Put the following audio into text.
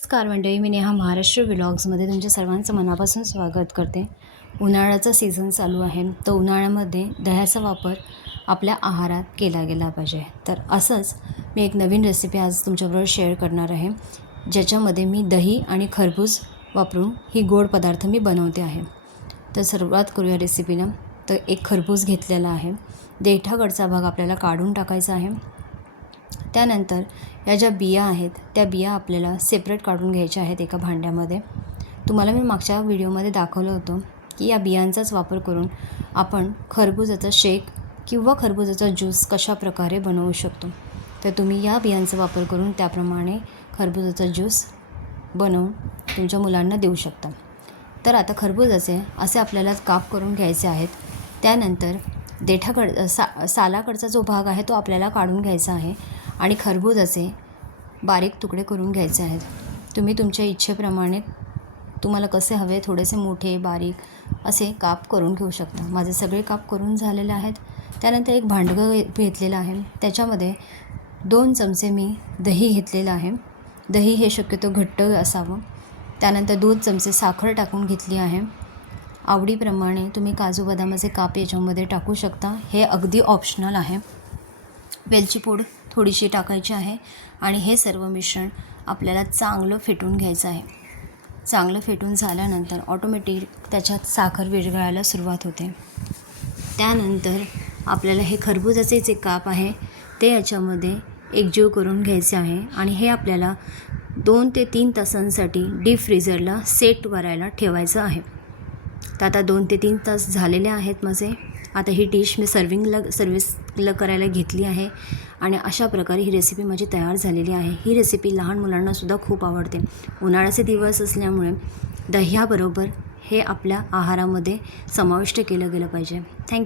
नमस्कार मंडळी मी नेहा महाराष्ट्र व्लॉग्समध्ये तुमच्या सर्वांचं मनापासून स्वागत करते. उन्हाळ्याचा सीझन चालू आहे तर उन्हाळ्यामध्ये दह्याचा वापर आपल्या आहारात केला गेला पाहिजे. तर असंच मी एक नवीन रेसिपी आज तुमच्याबरोबर शेअर करणार आहे ज्याच्यामध्ये मी दही आणि खरबूज वापरून ही गोड पदार्थ मी बनवते आहे. तर सर्वात करूया रेसिपीला तर एक खरबूज घेतलेला आहे. देठाकडचा भाग आपल्याला काढून टाकायचा आहे. त्यानंतर या ज्या बिया आहेत त्या बिया आपल्याला सेपरेट काढून घ्यायच्या आहेत एका भांड्यामध्ये. तुम्हाला मी मागच्या व्हिडिओमध्ये दाखवलं होतं की या बियांचाच वापर करून आपण खरबुजाचा शेक किंवा खरबुजाचा ज्यूस कशा प्रकारे बनवू शकतो. तर तुम्ही या बियांचा वापर करून त्याप्रमाणे खरबुजाचा ज्यूस बनवून तुमच्या मुलांना देऊ शकता. तर आता खरबुजाचे असे आपल्याला काप करून घ्यायचे आहेत. त्यानंतर देठाकड सा सालाकडचा जो भाग आहे तो आपल्याला काढून घ्यायचा आहे. आणि खरबुजाचे बारीक तुकडे करून घ्यायचे आहेत. तुम्ही तुमच्या इच्छेप्रमाणे तुम्हाला कसे हवे थोडेसे मोठे बारीक असे काप करून घेऊ शकता. माझे सगळे काप करून झालेले आहेत. त्यानंतर एक भांडगं घे- घेतलेलं आहे. त्याच्यामध्ये दोन चमचे मी दही घेतलेलं आहे. दही हे शक्यतो घट्ट असावं. त्यानंतर दोन चमचे साखर टाकून घेतली आहे. आवडीप्रमाणे तुम्ही काजू बदामाचे काप याच्यामध्ये टाकू शकता. हे अगदी ऑप्शनल आहे. वेलची पूड थोडीशी टाकायची आहे आणि हे सर्व मिश्रण आपल्याला चांगलं फेटून घ्यायचं आहे. चांगलं फेटून झाल्यानंतर ऑटोमॅटिक त्याच्यात साखर विरघळायला सुरुवात होते. त्यानंतर आपल्याला हे खरबुजाचे जे काप आहे ते याच्यामध्ये एकजीव करून घ्यायचे आहे आणि हे आपल्याला दोन ते तीन तासांसाठी डीप फ्रीजरला सेट करायला ठेवायचं आहे. तर आता दोन ते तीन तास झालेले आहेत माझे. आता ही डिश मी सर्विंगला सर्विसला करायला घेतली आहे. आणि अशा प्रकारे ही रेसिपी माझी तयार झालेली आहे. ही रेसिपी लहान मुलांनासुद्धा खूप आवडते. उन्हाळ्याचे दिवस असल्यामुळे दह्याबरोबर हे आपल्या आहारामध्ये समाविष्ट केलं गेलं पाहिजे. थँक्यू